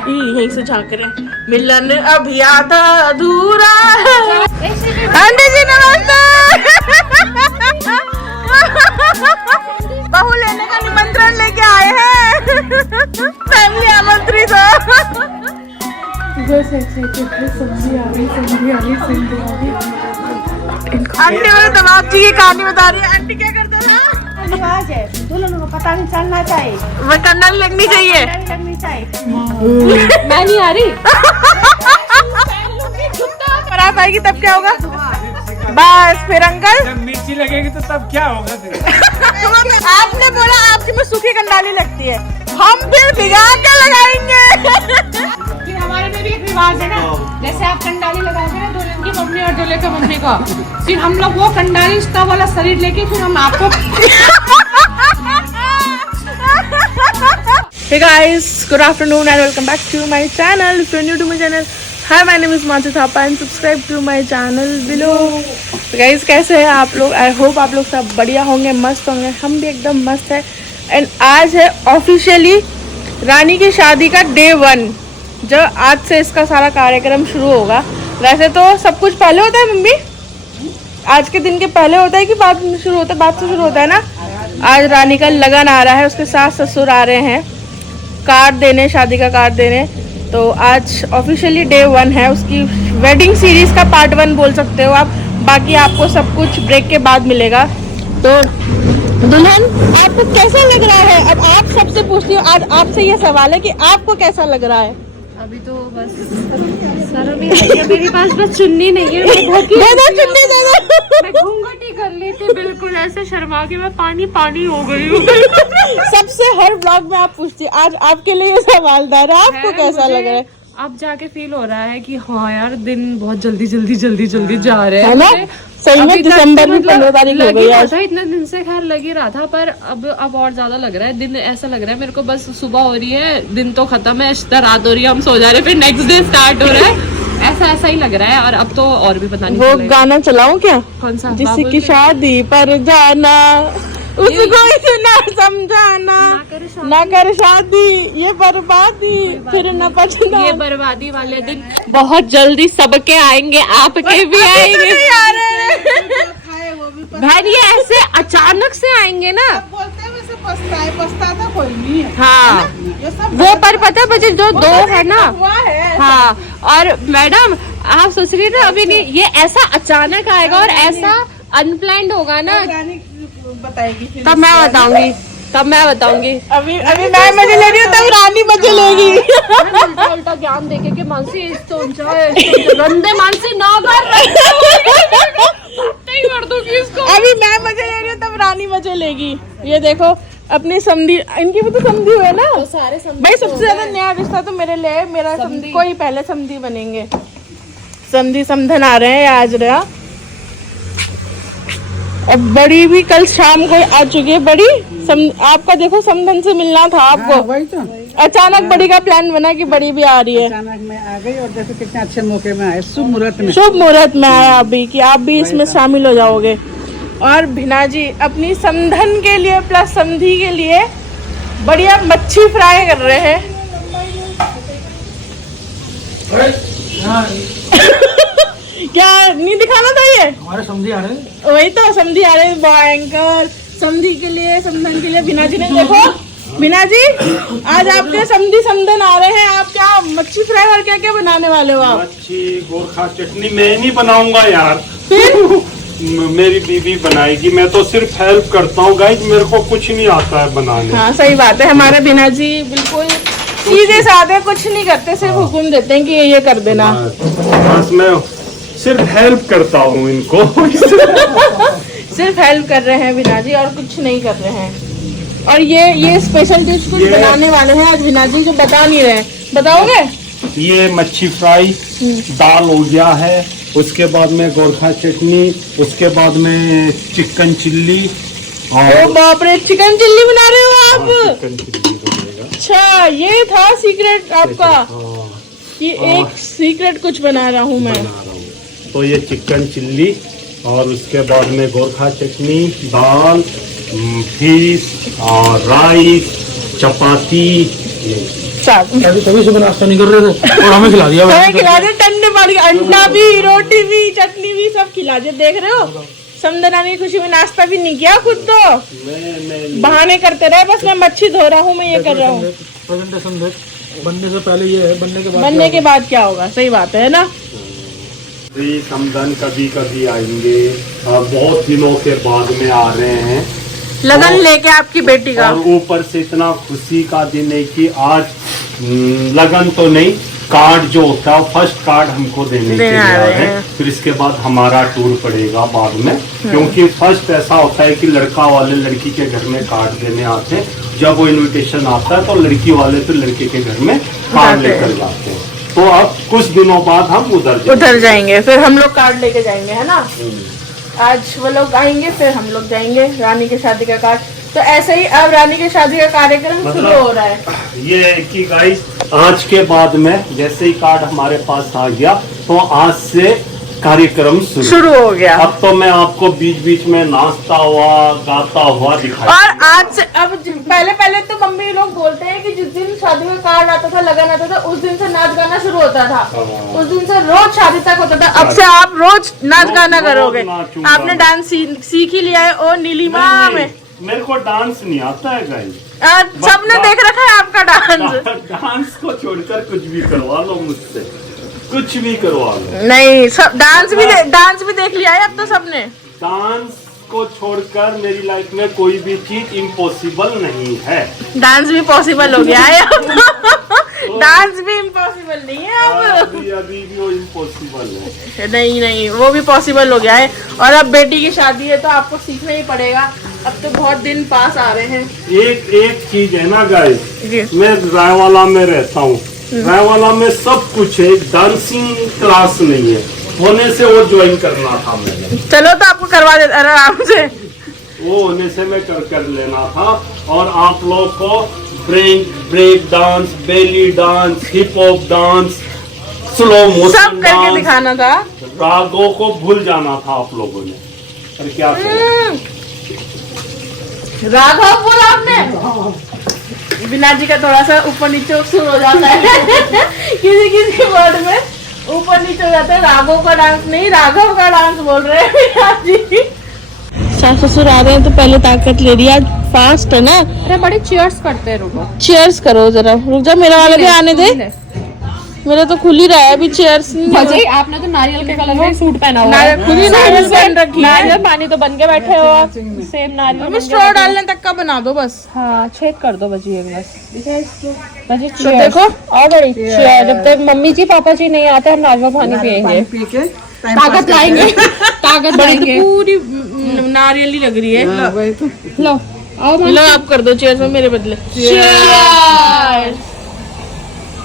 यहीं से झांक रहे हैं। मिलन अभी आधा अधूरा है। आंटी जी नमस्ते। बहू लेने का निमंत्रण लेके आए हैं। फैमिली आमंत्रित हो। सब्जी आ रही। आंटी मेरे दिमाग की ये कहानी बता रही है। आंटी क्या करता था? रिवाज है, दुल्हन को पता नहीं चलना चाहिए, मैं कंडा लगनी चाहिए। मैं नहीं आ रही। बारात आएगी तब क्या होगा? बस फिर अंकल जब मिर्ची लगेगी तो तब क्या होगा फिर? आपने बोला आपकी में सूखी कंडाली लगती है, हम फिर भिगा के लगाएंगे। फिर हमारे में भी एक रिवाज है ना, जैसे आप कंडाली लगाओगे ना दुल्हन की मम्मी और दूल्हे का मम्मी का, फिर हम लोग वो कंडाली उसका वाला शरीर लेके फिर हम आपको। Hey guys, good afternoon and welcome back to my channel. If you're new to my channel, hi, my name is Mansi Thapa and subscribe to my channel below. So guys, कैसे हैं आप लोग? I hope आप लोग सब बढ़िया होंगे, मस्त होंगे। हम भी एकदम मस्त है। एंड आज है ऑफिशियली रानी की शादी का डे 1। जो आज से इसका सारा कार्यक्रम शुरू होगा। वैसे तो सब कुछ पहले होता है मम्मी, आज के दिन के पहले होता है कि बाद में शुरू होता है? बाद से शुरू होता है ना। आज रानी का लगन आ रहा है, उसके सास ससुर आ रहे हैं कार्ड देने, शादी का कार्ड देने। तो आज ऑफिशियली डे 1 है उसकी। वेडिंग सीरीज का पार्ट 1 बोल सकते हो आप। बाकी आपको सब कुछ ब्रेक के बाद मिलेगा। तो दुल्हन आपको कैसा लग रहा है? अब आप सबसे पूछती हूँ, आज आपसे ये सवाल है कि आपको कैसा लग रहा है? अभी तो बस शर्म ही आ रही है, मेरे पास बस चुन्नी नहीं है। मैं घूंघट ही कर ली थी, बिल्कुल ऐसे शर्मा के मैं पानी पानी हो गई हूँ। सबसे हर ब्लॉग में आप पूछती है, आज आपके लिए ये सवाल था। आपको कैसा लग रहा है? अब जाके फील हो रहा है कि हाँ यार दिन बहुत जल्दी जा रहे है ना? सही में दिसंबर में 15 तारीख हो गई है। इतने दिन से खैर लग ही रहा था, पर अब और ज्यादा लग रहा है। दिन ऐसा लग रहा है मेरे को बस सुबह हो रही है, दिन तो खत्म है, रात हो रही है, हम सो जा रहे हैं, फिर नेक्स्ट डे स्टार्ट हो रहा है। ऐसा ही लग रहा है। और अब तो और भी पता नहीं। वो गाना चलाऊं क्या? कौन सा? जिसकी की शादी पर जाना, उसको इतना समझाना, ना कर शादी ये बर्बादी, फिर न पछताना। ये बर्बादी वाले दिन बहुत जल्दी सबके आएंगे, आपके भी आएंगे। भाई ये ऐसे अचानक से आएंगे ना, पछताता कोई नहीं है। हाँ वो पर पता है जो दो है ना। हाँ और मैडम आप सोच रही थे अभी नहीं, ये ऐसा अचानक आएगा और ऐसा अनप्लान्ड होगा ना। बताएगी तब मैं बताऊंगी। अभी मैं मजे ले रही हूँ, तब रानी मजे लेगी। उल्टा ज्ञान देके कि मानसी रंदे मानसी ना कर दूंगी इसको। अभी मैं मजे ले रही हूँ, तब रानी मजे लेगी। ये देखो अपनी समधी, इनकी भी तो समधी हुए ना। तो सारे भाई सबसे ज्यादा नया रिश्ता तो मेरे लिए मेरा समधी को ही पहले समधी बनेंगे। समधी समधन आ रहे हैं आज रहा। अब बड़ी भी कल शाम को आ चुकी है। बड़ी आपका देखो समधन से मिलना था आपको। हाँ, वही तो अचानक बड़ी का प्लान बना कि बड़ी भी आ रही है। अचानक में आ गई और देखो कितने अच्छे मौके में आए, शुभ मुहूर्त में आया अभी कि आप भी इसमें शामिल हो जाओगे। और भिना जी अपनी समधन के लिए प्लस समधी के लिए बढ़िया मच्छी फ्राई कर रहे हैं। क्या नहीं दिखाना था ये? हमारे समझी आ रहे। वही तो समधी आ रहे भयंकर। समधी के लिए समधन के लिए भिना जी ने देखो। भिना जी आज आपके समधी समधन आ रहे हैं, आप क्या मच्छी फ्राई और क्या क्या बनाने वाले हो? आप मच्छी गोरखा चटनी मैं नहीं बनाऊंगा यार, फिर मेरी बीवी बनाएगी। मैं तो सिर्फ हेल्प करता हूँ गाइस, मेरे को कुछ नहीं आता है बनाने। हाँ सही बात है। हमारे भिना जी बिल्कुल सीधे साधे, कुछ नहीं करते, सिर्फ हुक्म देते हैं कि ये कर देना। बस मैं सिर्फ हेल्प करता हूँ इनको। सिर्फ हेल्प कर रहे हैं भिना जी और कुछ नहीं कर रहे हैं। और ये स्पेशल डिश कुछ बनाने वाले हैं आज भिना जी, जो बता नहीं रहे। बताओगे? ये मच्छी फ्राई, दाल हो गया है, उसके बाद में गोरखा चटनी, उसके बाद में चिकन चिल्ली। ओ बाप रे, चिकन चिल्ली बना रहे हो आप? चिकन चिल्ली बनेगा। अच्छा ये था सीक्रेट आपका? कि एक सीक्रेट कुछ बना रहा हूँ मैं। तो ये चिकन चिल्ली और उसके बाद में गोरखा चटनी, दाल, फिश और राइस, चपाती, तभी सुबह नाश्ता नहीं कर रहे थे और हमें खिला दिया। हमें खिला दे, टन्ने पानी, अंडा भी, रोटी भी, चटनी भी, सब खिला दे। देख रहे हो, समदनानी की खुशी में नाश्ता भी नहीं किया खुद तो। बहाने करते रहे, बस मैं मच्छी धो रहा हूँ, मैं ये कर रहा हूँ। प्रेजेंटेशन देख, बनने से पहले ये है, बनने के बाद क्या होगा? सही बात है ना। समदन कभी कभी आएंगे, बहुत दिनों के बाद में आ रहे हैं, लगन लेके आपकी बेटी का। और ऊपर से इतना खुशी का दिन है कि आज लगन तो नहीं, कार्ड जो होता है फर्स्ट कार्ड हमको देने के लिए आ रहे हैं। फिर इसके बाद हमारा टूर पड़ेगा बाद में, क्योंकि फर्स्ट ऐसा होता है कि लड़का वाले लड़की के घर में कार्ड देने आते हैं। जब वो इनविटेशन आता है तो लड़की वाले फिर लड़के के घर में कार्ड लेकर जाते हैं। तो अब कुछ दिनों बाद हम उधर जाएंगे, फिर हम लोग कार्ड लेके जाएंगे, है ना। आज वो लोग आएंगे, फिर हम लोग जाएंगे रानी की शादी का कार्ड। तो ऐसे ही अब रानी की शादी का कार्यक्रम शुरू हो रहा है। ये है कि गाइस, आज के बाद में जैसे ही कार्ड हमारे पास आ गया तो आज से कार्यक्रम शुरू हो गया। अब तो मैं आपको बीच बीच में नाचता हुआ गाता हुआ दिखाई। और आज से अब पहले तो मम्मी लोग बोलते हैं कि जिस दिन शादी का कार्ड आता था, लगन आता था, उस दिन से नाच गाना शुरू होता था। उस दिन से रोज शादी तक होता था। अब से आप रोज नाच गाना करोगे। आपने डांस सीख ही लिया है। ओ नीलिमा में मेरे को डांस नहीं आता है गाइस। सबने देख रखा है आपका डांस। डांस को छोड़कर कुछ भी करवा लो मुझसे, कुछ भी करवा लो। नहीं, सब डांस भी देख लिया है अब तो सबने। डांस को छोड़कर मेरी लाइफ में कोई भी चीज इम्पॉसिबल नहीं है। डांस भी पॉसिबल हो गया है अब। डांस भी इम्पॉसिबल नहीं है अब। अभी भी वो इम्पॉसिबल है। नहीं, वो भी पॉसिबल हो गया है। और अब बेटी की शादी है तो आपको सीखना ही पड़ेगा। अब तो बहुत दिन पास आ रहे हैं। एक चीज है ना गाइस, मैं रायवाला में रहता हूँ। रायवाला में सब कुछ है, डांसिंग क्लास नहीं है, होने से वो ज्वाइन करना था मैंने। चलो तो आपको करवा देते आराम से। वो होने से मैं कर लेना था। और आप लोग को break dance, belly dance, hip hop dance, slow motion सब करके दिखाना था। रागों को भूल जाना था आप लोगों ने। और क्या राघव बोला आपने। बिना जी का थोड़ा सा ऊपर नीचे सुर हो जाता है। किसी वर्ड में ऊपर नीचे हो जाता है। राघव का डांस नहीं, राघव का डांस बोल रहे हैं बिना जी। सास ससुर आ रहे हैं तो पहले ताकत ले रही है। फास्ट है ना। अरे बड़े चीयर्स करते हैं, रुको चीयर्स करो जरा। रुक जा, मेरा वाला भी आने दे। मेरा तो खुल ही रहा है अभी। चीयर्स नहीं। आपने तो नारियल के कलर में सूट पहना हुआ है। खुद ही नारियल पहन रखी है। नारियल पानी तो बन के बैठे हो आप। सेम नारियल स्ट्रॉ डालने तक का बना दो बस। हाँ, छेद कर दो बजी एक बस। तो देखो और बड़ी जब तक मम्मी जी पापा जी नहीं आते हम नारियल पानी पियेंगे, पी के ताकत लाएंगे। ताकत लाएंगे। पूरी नारियल ही लग रही है। लो आओ लो, आप कर दो चीयर्स में मेरे बदले।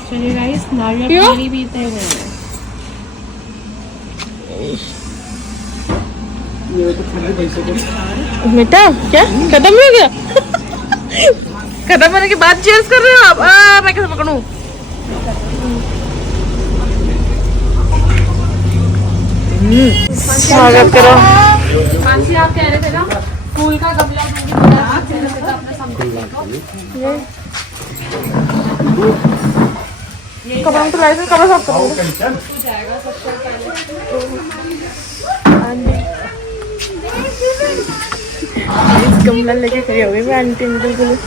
चलिए गाइस, नारियल पानी पीते हैं। बेटा क्या खत्म हो गया? खत्म होने के बाद चीयर्स कर रहे हो आप? मैं कैसे पकड़ूं? स्वागत करो। मानसी, आप कह रहे थे ना फूल का गमला कपड़ा तो लाइट में कपड़ा साफ करो। इस गमला लेके खड़ी हो गई मैं आंटी अंकल के लिए।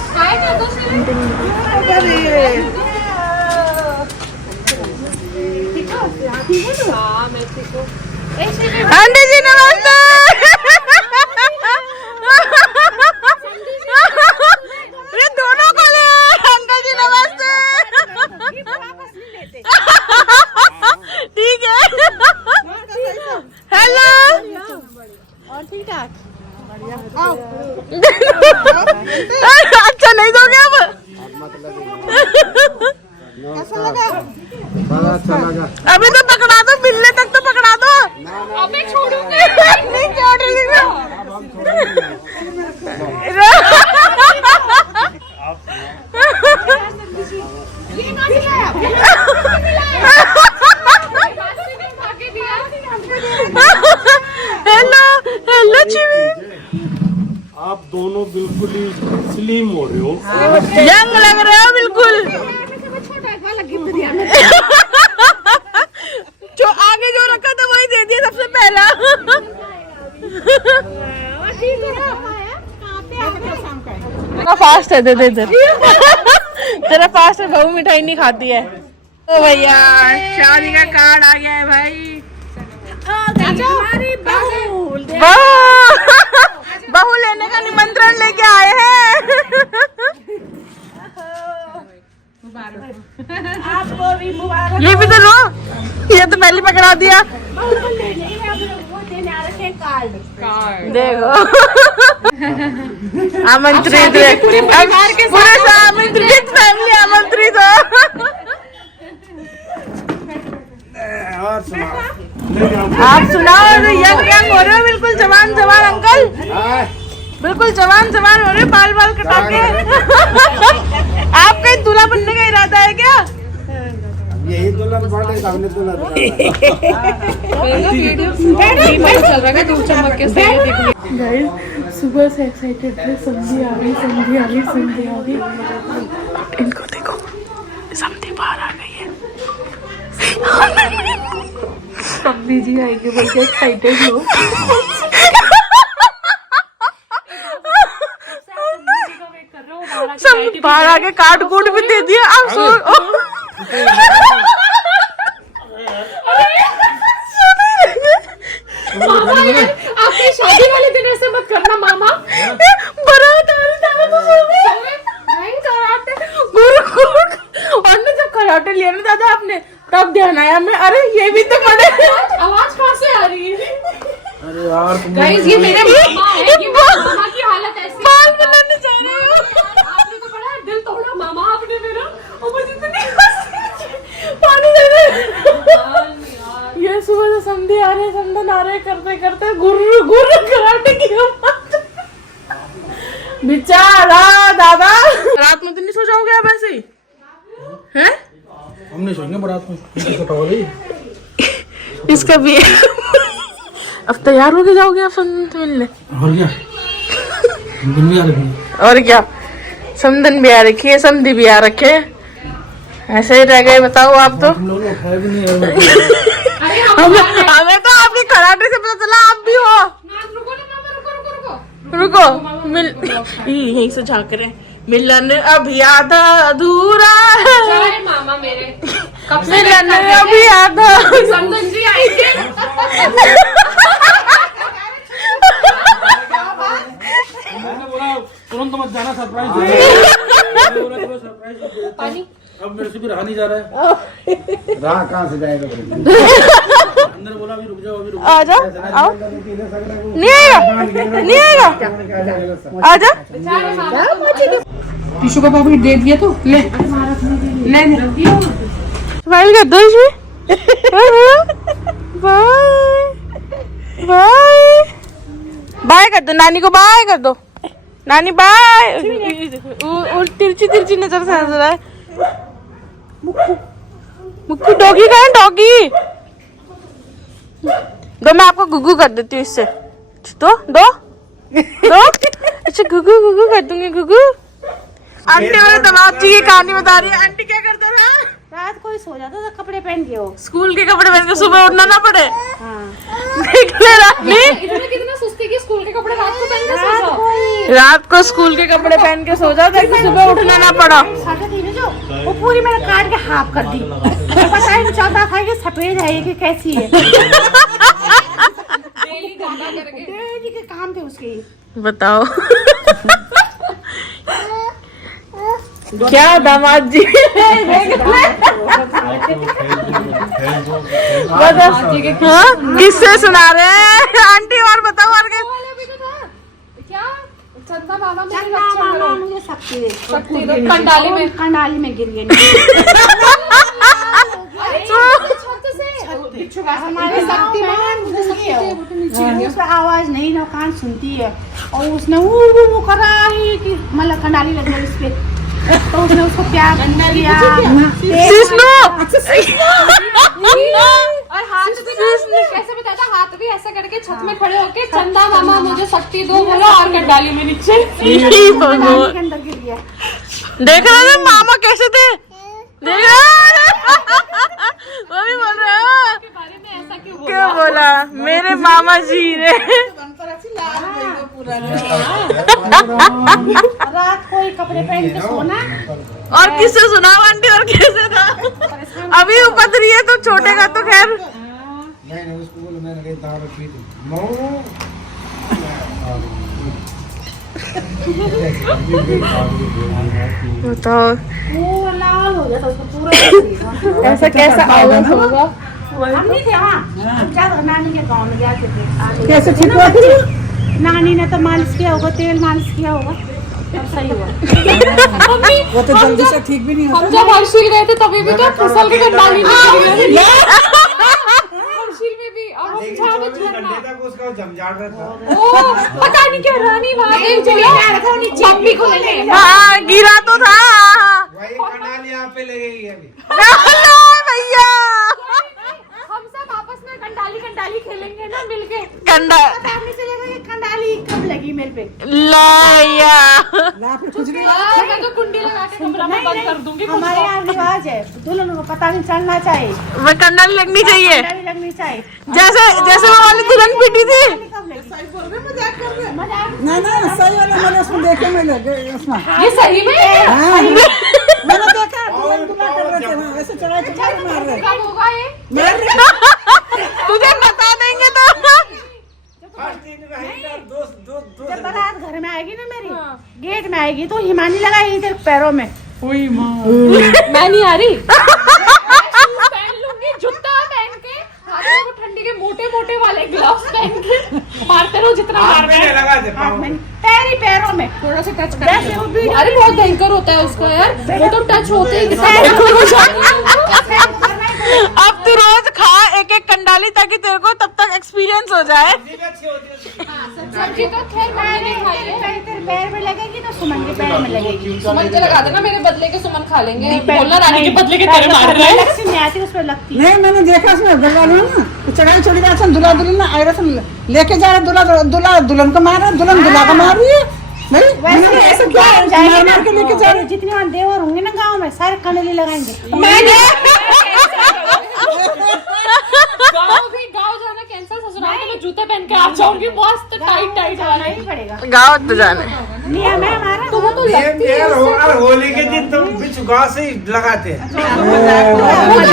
आंटी जी नमस्ते। ये दोनों को ले अंकल जी नमस्ते। ठीक है। हेलो। और ठीक ठाक। अच्छा नहीं दोगे अब? कैसा लगा? अभी तो पकड़ा दो, मिलने तक तो पकड़ा दो। अबे छोड़ूंगी नहीं छोड़ूंगी। हेलो चिवी। आप दोनों बिल्कुल ही स्लिम हो रहे हो। यंग लग रहे हो बिल्कुल। फास्ट है, दे दे इधर। तेरा फास्ट है, बहू मिठाई नहीं खाती है। ओ भैया शादी का कार्ड आ गया है भाई। बहू लेने का निमंत्रण लेके आए हैं। आपको भी मुबारक। ये भी तो लो, ये तो पहले पकड़ा दिया। देखो आमंत्रित है, पूरे आमंत्रित फैमिली आमंत्रित हो। आप सुनाओ, यंग यंग हो रहे हो, बिल्कुल जवान जवान अंकल, बिल्कुल जवान जवान हो रहे, बाल बाल कटा के। आपका दूल्हा बनने का इरादा है क्या? यही दुल्हन बाटे सामने दुल्हन गाइस सुबह से एक्साइटेड थे, समझी आ गई, समझी आ गई, समझी आ गई। इनको देखो, समझी बाहर आ गई है। समझी जी आएगी बोल के एक्साइटेड हो। सब बाहर आके काट कूट भी दे दिया। अब आपकी शादी वाले दिन ऐसे मत करना मामा। बारात आ रही और ना जब कराटे लिया ना दादा आपने, तब ध्यान आया मैं, अरे ये भी तो पड़े। आवाज कहाँ से आ रही है? अरे यार गाइस ये मेरे मामा है, ये मेरे मामा की हालत ऐसी बाल बनाने जा रहे हो। आपने तो बड़ा दिल तोड़ा मामा आपने मेरा। और मुझे इतनी पानी दे दे। ये सुबह से समझे आ रहे, समझन आ रहे, करते करते गुर्र गुर्र कराटे की आवाज। बेचारा दादा, रात में तो नहीं सो जाओगे आप ऐसे ही? हैं? हमने सोएंगे बारात में, इसका भी अब तैयार होके जाओगे आप समधन मिलने? और क्या दुनिया रखी। और क्या, समधन भी आ रखी है, समधी भी आ रखे हैं, ऐसे ही रह गए। बताओ आप तो। हम लोग उठाया भी नहीं है। हमें तो आपके कराटे से पता चला आप भी हो। रुको ना मामा, रुको रुको रुको। रुको, मिल यहीं से झाँक रहे हैं। मिलन अभी आधा अधूरा है, अरे मामा मेरे कब से मिलन अभी आधा। समधन जी आएंगे। मैंने बोला तुरंत मत जाना, सरप्राइज पानी अब मेरे से भी रहा नहीं जा रहा है। रहा कहाँ से जाएगा अंदर बोला अभी रुक जाओ, अभी रुक आ जाओ, आओ। नहीं आएगा, नहीं आएगा, आ जा। टिश्यू का पैकेट दे दिया तो ले ले स्माइल कर दो इसमें। बाय बाय बाय कर दो, नानी को बाय कर दो। नानी बाय। तिरछी तिरछी नजर से हंस रहा है। मुक्कू डॉगी कहाँ है? डॉगी दो, मैं आपको गुगू कर देती हूँ इससे। दो दो दो। अच्छा गुगू गुगू कर दूंगी, गुगू। आंटी मेरे दमाद जी की कहानी बता रही है। आंटी क्या करता था? रात को ही सो जाता था कपड़े पहन के। वो स्कूल के कपड़े पहन के सुबह उठना ना पड़े। हाँ। देख ले रानी, इतना कितना सुस्ती की स्कूल के कपड़े रात को पहन के सो जाओ। रात को स्कूल के कपड़े पहन के सो जाओ ताकि सुबह उठना ना पड़ा। साढ़े तीन जो वो पूरी मैंने काट के हाफ कर दी। पता ही नहीं चलता था कि सफेद है कि कैसी है। डेली गंदा करके डेली के काम थे उसके। बताओ क्या दामाद जी। हाँ किससे सुना रहे हैं आंटी? और बताओ और क्या? क्या चंदा मामा मुझे चंदा रक्षा मामा करो। मुझे शक्ति दे। शक्ति दो। कंडाली में गिर गए। हमारे शक्तिमान उसका आवाज नहीं ना कान सुनती है। और उसने वो कर रहा है कि मतलब कंडाली लग गई उस पे, तो उसने उसको प्यार किया। और हाथ भी कैसे बताया था? हाथ भी ऐसा करके छत में खड़े होके चंदा मामा मुझे शक्ति दो बोला और कंडाली में नीचे। कंडाली के अंदर गिर गया। देख रहे थे मामा कैसे थे? देख रहे वो भी बोल रहे हो के बारे में ऐसा क्यों क्या बोला? मेरे मामा जी ने रात को ही कपड़े पहन के सोना। और किससे सुनाओ आंटी, और कैसे था? अभी उपद रही है तो छोटे का तो खैर। नहीं उसको बोलो मैंने कहीं दारू पी ली। बताओ पूरा लाल हो जाता उसको पूरा। ऐसा कैसा आवाज होगा? हम नहीं थे वहाँ, जब नानी के गाँव में गया थे। कैसे ठीक हुआ फिर? नानी ने तो मालिश किया होगा, तेल मालिश किया होगा, तब सही हुआ। वो तो जल्दी से ठीक भी नहीं होता। हम जब हर्षिल गए थे तभी भी तो फिसल के कंडाली निकली है। हर्षिल में भी और हम जहाँ पे झरना तक उसका जमझाड़ रहता। ओ पता नहीं क्यों रानी वहाँ गई जो मम्मी को ले हाँ गिरा तो था। वही कंडाल यहाँ पे लगेगी अभी। भैया हम सब आपस में कंडाली खेलेंगे ना मिलके। कंडा पता नहीं चलेगा ये कंडाली कब लगी मेरे पे। लाया ना फिर कुछ नहीं। मैं तो कुंडी लगा के कमरा में बंद कर दूंगी। हमारे यहाँ रिवाज है, दुल्हन को पता नहीं चलना चाहिए, वो कंडाली लगनी चाहिए। कंडाली लगनी चाहिए। जैसे जैसे वो वाली दुल्हन पीटी थी। कब लगी? ना ना सही वाला मैंने उसमें देखे मैं लगे उसमें। ये सही में हाँ मैंने देखा दुल्हन दुल्हन कर रहे थे ना, ऐसे चढ़ा चढ़ा के मार रहे कब होगा ये? मार रहे। तुझे बता देंगे तो। जब बारात घर में आएगी ना मेरी, गेट में आएगी तो हिमानी लगाएगी तेरे पैरों में। मैं नहीं आ रही। शूज पहन लूंगी, जूता पहन के, हाथों को ठंडी के मोटे मोटे वाले ग्लव्स पहन के मारते रहो जितना मारना है। लगा दे हाथ में नहीं, तेरी पैरों में। थोड़ा सा टच जैसे वो कर। वीडियो अरे बहुत भयंकर होता है उसका यार, वो तो टच होते ही अब तू रोज खा एक एक कंडाली ताकि तेरे को तब तक एक्सपीरियंस हो जाए। सब्जी तो खैर मैंने नहीं खाई है। तेरे पैर में लगेगी तो सुमन के पैर में लगेगी। सुमन के लगा देना, मेरे बदले के सुमन खा लेंगे। बोलना रानी के बदले के तेरे मार रहे हैं। लक्ष्मी नहीं आती, उस पर लगती है। नहीं मैंने देखा उसमें गलवा लो ना तो चढ़ाई छोड़ी रहा दुल्हा दुल्हन ना आयरा से लेके जा रहा दुल्हा दुल्हा दुल्हन को मार रहा दुल्हन दुल्हा को मार रही है। वैसे ऐसे क्या मार मार के लेके जा रहे। जितने वहाँ देवर होंगे ना गांव में, सारे कंडली लगाएंगे। गाँव जाना कैंसिल, ससुराल में तो जूते पहन के आ जाऊंगी मस्त टाइट टाइट वाला। नहीं पड़ेगा, गाँव तो जाने। नियम है हमारा। तो वो तो लगती है। होली के दिन तो बिचुगा से ही लगाते हैं।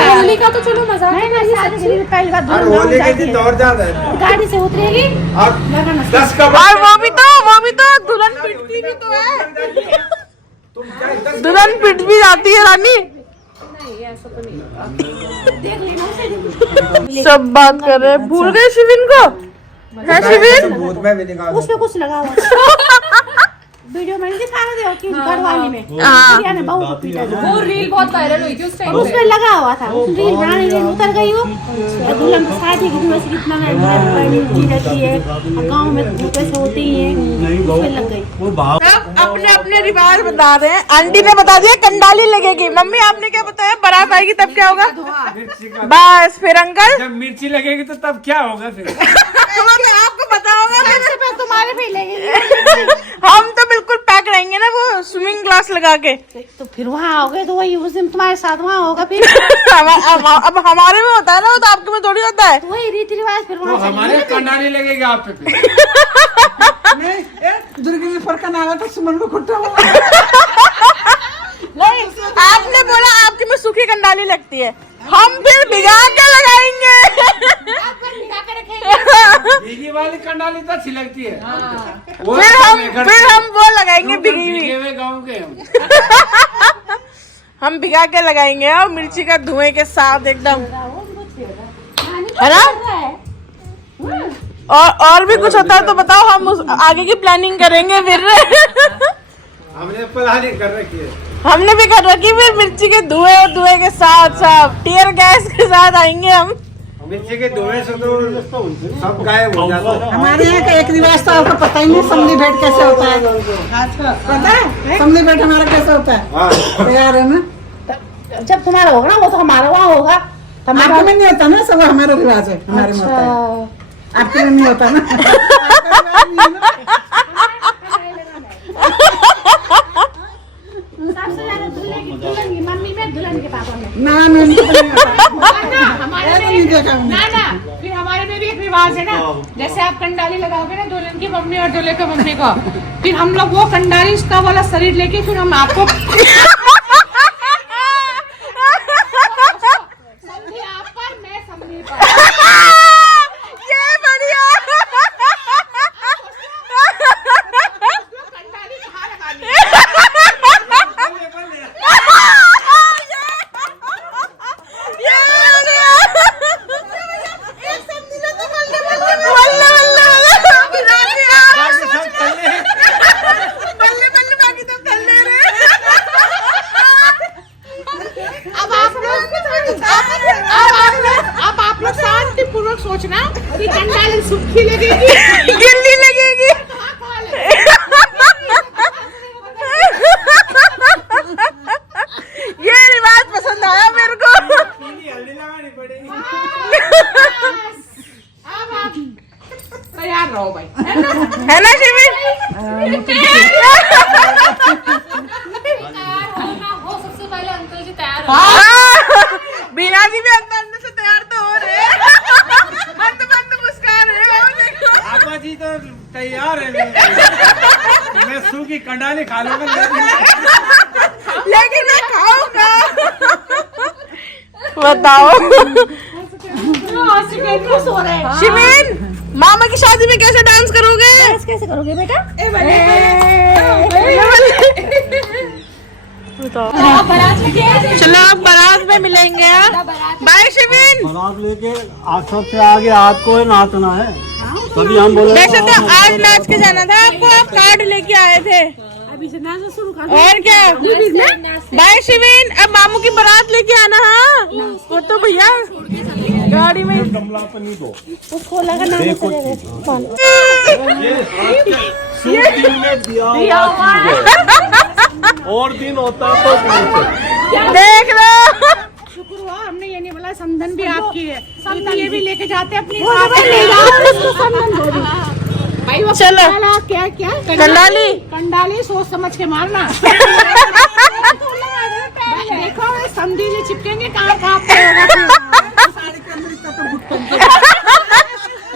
होली का तो चलो मजा नहीं ना, शादी से पहली बार और दुल्हन होली गाँव के जाती दिन है, दौड़ जाता है। गाड़ी से उतरेगी, अब लगन 10 का और वो भी तो दुल्हन पिटती भी तो है। तुम चाहे 10 दुल्हन पिट भी जाती है रानी। सब बात कर रहे हैं, भूल गए शिविन को। है शिविन? भूत में भी निकाल उस पे कुछ लगा हुआ वीडियो मैंने दिखा रहे हो कि घर वाली में हाँ। प्रिया ने बहू को पीटा जो, वो रील बहुत वायरल हुई थी उस टाइम उस पे लगा हुआ था। रील बनाने रील उतर गई वो, और दुल्हन की शादी की वैसे कितना जी रहती है, गाँव में कैसे होती ही है, उस पे लग गई। सब अपने अपने रिवाज बता रहे हैं। आंटी ने बता दिया कंडाली लगेगी। मम्मी आपने क्या बताया? बारात आएगी तब क्या होगा? बस फिर अंकल जब मिर्ची लगेगी तो तब क्या होगा फिर? आपको पता होगा। तुम्हारे भी लगेगी। हम तो बिल्कुल पैक रहेंगे ना, वो स्विमिंग ग्लास लगा के। तो फिर वहाँ आओगे तो वही उस दिन तुम्हारे साथ वहाँ होगा फिर। अब हमारे में होता है ना, वो तो आपके में थोड़ी होता है। तो वही रीति रिवाज फिर तो वहाँ हमारे कंडाली लगेगा आप पे। नहीं दुर्गी जी फरका ना आया तो सुमन को खुट्टा हुआ। नहीं, आपने बोला आपके में सूखी कंडाली लगती है, हम फिर भिगा के लगाएंगे। भीगी वाली कंडाली तो अच्छी लगती है। फिर हम वो लगाएंगे भीगी हुई। हुए गाँव के हम भिगा के लगाएंगे और मिर्ची का धुएं के साथ एकदम, है ना? और भी कुछ होता है तो बताओ, हम उस आगे की प्लानिंग करेंगे फिर। हमने प्लानिंग कर रखी है। हमने भी कर रखी, फिर मिर्ची के धुएं के साथ सब टीयर गैस के साथ आएंगे हम। मिर्ची के धुएं से तो सब गायब हो जाता है। हमारे यहाँ का एक रिवाज तो आपको पता ही नहीं, समली भेंट कैसे होता है। पता है समली भेंट हमारा कैसे होता है? यार है ना, जब तुम्हारा होगा ना वो तो हमारा वहाँ होगा। आपके में नहीं होता ना, सब हमारा रिवाज है, हमारे में होता है, आपके में नहीं होता ना। सबसे ज्यादा दुल्हन की मम्मी में, दुल्हन के पापा में। ना नहीं होता। हमारे नहीं देखा हमने। ना फिर हमारे में भी एक रिवाज है ना, जैसे आप कंडाली लगाओगे ना दुल्हन की मम्मी और दूल्हे की मम्मी को, फिर हम लोग वो कंडाली उसका वाला शरीर लेके फिर हम आपको समझी आप पर, मैं समझी पर। ये बढ़िया। कंडाली कहाँ लगानी है? अब आप लोग शांतिपूर्वक सोचना कि कंडाली सूखी लगेगी, गिल्ली लगेगी। ये रिवाज पसंद आया मेरे को। हल्दी लगानी पड़ेगी। अब आप तैयार रहो भाई, है ना शिविर? हो सबसे पहले अंकल जी तैयार बीना जी भी अंदर से तैयार तो हो रहे हैं। अंत मुस्कुरा रहे हैं, देखो। आपा जी तो तैयार है। मैं सूखी कंडाली खा लूंगा, लेकिन मैं खाऊंगा। बताओ सो रहे हैं। शिविन, मामा की शादी में कैसे डांस करोगे? कैसे करोगे बेटा? चलो अब बारात में मिलेंगे। बाय शिविन। बारात लेके आप सबसे आगे आपको नाचना है, तभी हम बोले। वैसे तो आज नाच के जाना था आपको, आप कार्ड लेके आए थे। अभी से नाच शुरू कर। और क्या? बाय शिविन, अब मामू की बारात लेके आना। हाँ वो तो भैया गाड़ी में कमलापनी दो उसको लगा ना देखो ये दिन में दिया हुआ चीज है। और दिन होता तो देख लो। शुक्र हुआ हमने ये नहीं बोला समधन भी आपकी है, समधन ये भी लेके जाते अपनी साथ में ले जाओ समधन को भी। भाई वो चलो। क्या क्या कंडाली कंडाली सोच समझ के मारना। देखो समझी जी चिपकेंगे कहाँ कहाँ पे होगा।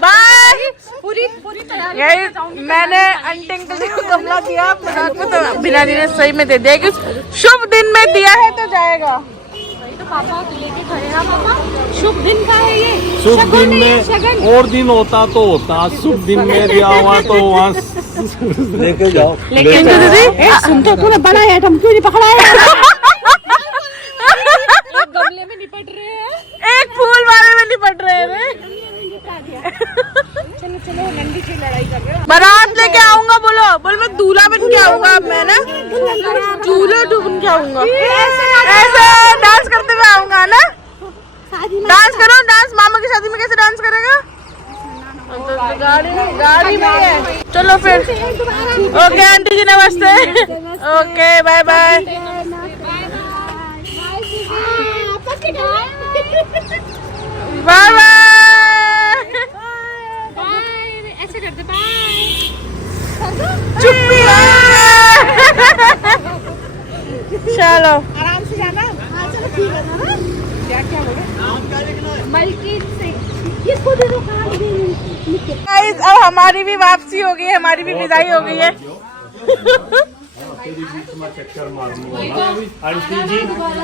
बाय। पूरी तैयारी। यही मैंने आंटी अंकल जी को गमला दिया बारात में, तो बिना जी ने सही में दे दिया कि शुभ दिन में दिया है तो जाएगा। तो पापा लेके खड़े ना पापा, शुभ दिन का है ये। शुभ शगुन दिन है ये, में शगुन। और दिन होता तो होता, शुभ दिन में दिया हुआ तो वहाँ लेके जाओ। लेकिन दीदी सुन तो तूने बड़ा आइटम क्यों नहीं पकड़ा है? एक गमले में निपट रहे हैं। एक फूल वाले में निपट रहे हैं। चलो चलो नंदी की लड़ाई कर रहे हो। बारात लेके आऊंगा, बोलो बोल मैं दूल्हा बन के आऊंगा। अब मैं ना दूल्हा बन के आऊंगा, ऐसे डांस करते हुए आऊंगा ना। डांस करो, डांस। मामा की शादी में कैसे डांस करेगा? गाड़ी में है। चलो फिर ओके आंटी जी नमस्ते। Okay bye bye. Bye bye. ऐसे करते बाय। चुप्पी। चलो आराम से जाना। हाँ चलो ठीक है ना। क्या क्या बोले? मलकी से किसको दे दो कार्ड दे। गाइस अब हमारी भी वापसी हो गई है, हमारी भी विदाई हो गई है। चक्कर मारूंगा आंटी जी, बहुत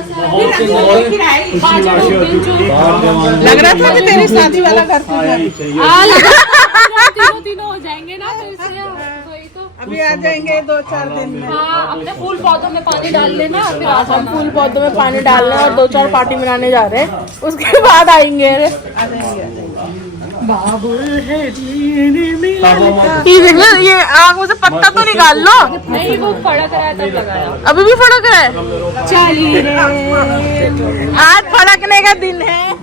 लग रहा था कि तेरी शादी वाला घर तीनों हो जाएंगे ना, तो इसलिए वही तो। अभी आ जाएंगे 2-4 दिन में। हाँ, अपने फूल पौधों में पानी डाल लेना, फिर आ जाना। फूल पौधों में पानी डालना और 2-4 पार्टी मनाने जा रहे हैं, उसके बाद आएंगे। ये देख लो, ये आँख में से पत्ता तो निकाल लो। नहीं वो फड़क रहा है तब लगाया। अभी भी फड़क रहा है। चलिए आज फड़कने का दिन है।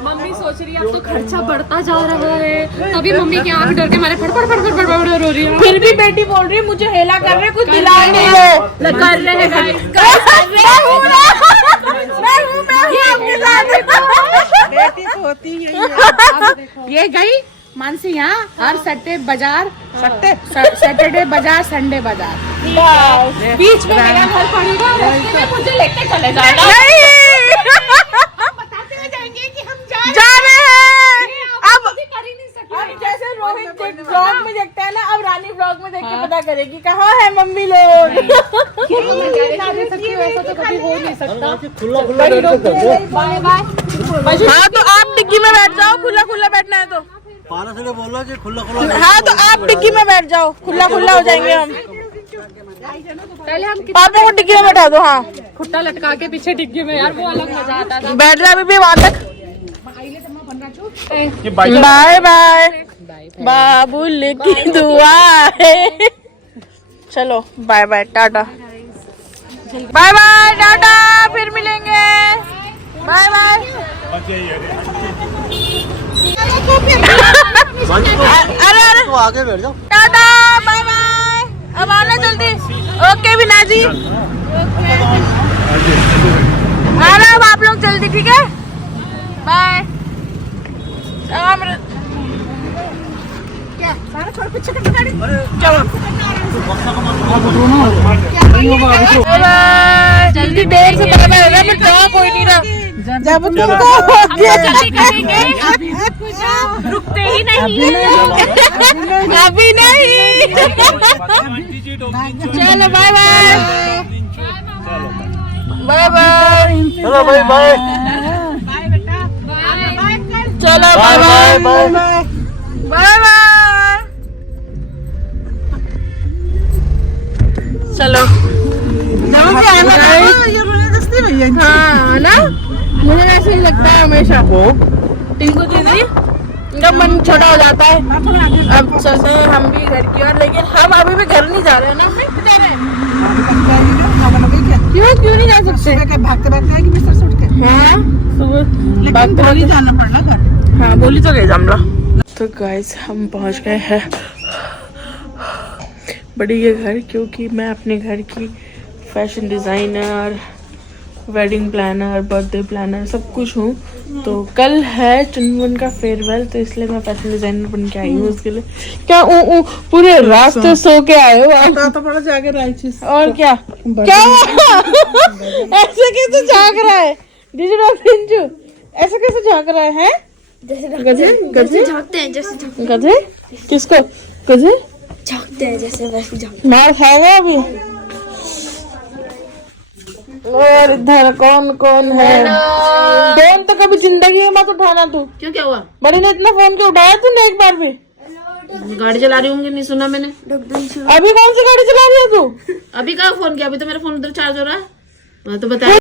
मम्मी सोच रही है अब तो खर्चा बढ़ता जा रहा है, तभी मम्मी की आंख डर के मारे फड़फड़ फड़फड़ फड़फड़ रो रही है। फिर भी बेटी बोल रही है मुझे हेला कर रहे, कुछ दिला नहीं है। कर रहे हैं guys। मैं हूँ आपके साथ। बेटी तो होती है। ये गई मानसी यहाँ हर सट्टे बाजार सैटरडे बाजार संडे बाजार बीच में मेरा घर पड़ेगा, रास्ते में मुझे लेके चले जाना। नहीं बताते हुए जाएंगे कि हम जा रहे हैं। अब करीना करेगी, कहाँ है मम्मी लोग? वैसा तो कभी हो नहीं सकता। हाँ तो आप डिग्गी में बैठ जाओ, खुला खुला बैठना है तो। बोलो कि खुला खुला। हाँ तो आप डिग्गी में बैठ जाओ, खुला खुला हो जाएंगे हम। पहले हम पापा को डिग्गी में बैठा दो। हाँ खुट्टा लटका के पीछे डिग्गी में, यार वो अलग मजा आता था। बैठ जा अभी भी वहां तक। बाय बाय बाबुल की दुआ है। चलो बाय बाय टाटा, बाय बाय टाटा, फिर मिलेंगे, बाय बाय। अरे अरे तो आगे बैठ जाओ। टाटा बाय बाय, अब आना जल्दी। ओके विना जी, आना अब आप लोग जल्दी, ठीक है, बाय। जल्दी देर से पता है बट कोई नहीं रहा। जब रुकते ही नहीं, अभी नहीं। चलो बाय बाय, बाय बाय, चलो भाई बाय। चलो बाय बाय, बाय बाय, चलो हाँ ना, मुझे ऐसे ही लगता है हमेशा। टिंकू दीदी इनका मन छोटा हो जाता है। अब चलते हैं हम भी घर की ओर, लेकिन हम अभी भी घर नहीं जा रहे हैं ना, हम जा रहे हैं। क्यों नहीं जा सकते? भागते भागते आएगी बिस्तर से उठ के। हाँ सुबह लेकिन बोली जाना पड़ना घर। हाँ बोली तो गए जमला। तो गाइस हम पहुंच गए हैं बड़ी के घर, क्योंकि मैं अपने घर की fashion designer, wedding planner, birthday planner सब कुछ हूँ। तो कल है चुनमुन का फेयरवेल, तो इसलिए मैं फैशन डिज़ाइनर बन के आई हूँ उसके लिए। क्या पूरे रास्ते सो के आए हो आप? तो बड़ा जाके रही चीज। और क्या क्या ऐसे कैसे झाँक रहा है डिजू? ऐसे कैसे झाँक रहा है? गधे गधे झाँकते हैं जैसे गधे किसको? गधे झाँकते हैं जैसे वैसे झाँकते मार खाएगा अभी। और इधर कौन कौन है? फोन तो कभी जिंदगी में मत उठाना तू। क्यों, क्या हुआ? बड़ी ने इतना फोन क्यों उठाया तूने एक बार भी? गाड़ी चला रही होंगी, नहीं सुना मैंने। अभी कौन सी गाड़ी चला रही है तू? अभी कहाँ फोन किया? अभी तो मेरा फोन उधर चार्ज हो रहा है। तो बता